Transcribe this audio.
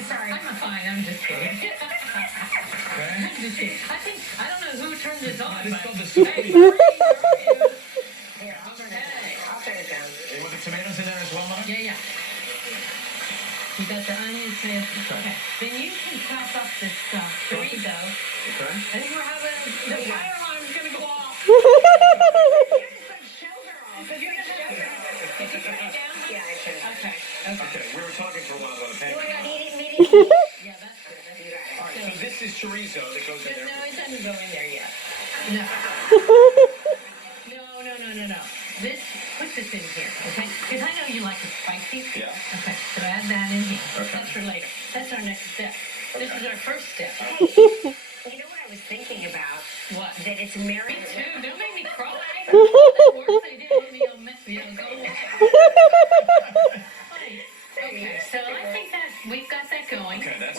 sorry. I'm fine. I'm just kidding. I'm just kidding. I don't know who turned this on, but hey, Marie, where are you? Here, I'll turn it down. You want the tomatoes in there as well, Mom? Yeah. You got the onions, tomatoes. Okay. Then you can chop up this chorizo. Okay. I think we're having the fire alarm's gonna go off. You're just like shoulder off. Did you turn it down? Yeah, I should. Okay. Okay, we were talking for a while about a pancake. Medium. Yeah, that's good. You got it. All right, so this is chorizo that goes in No, there. it doesn't go in there yet. No. No. Put this in here, okay? Because I know you like it spicy. Yeah. Okay, so add that in here. Okay. That's for later. That's our next step. This is our first step. Hey, you know what I was thinking about? What? That it's married. Me too. Don't make me cry. All that work they did on me, go. Hey, Okay, so I think that we've got that going. Okay, that's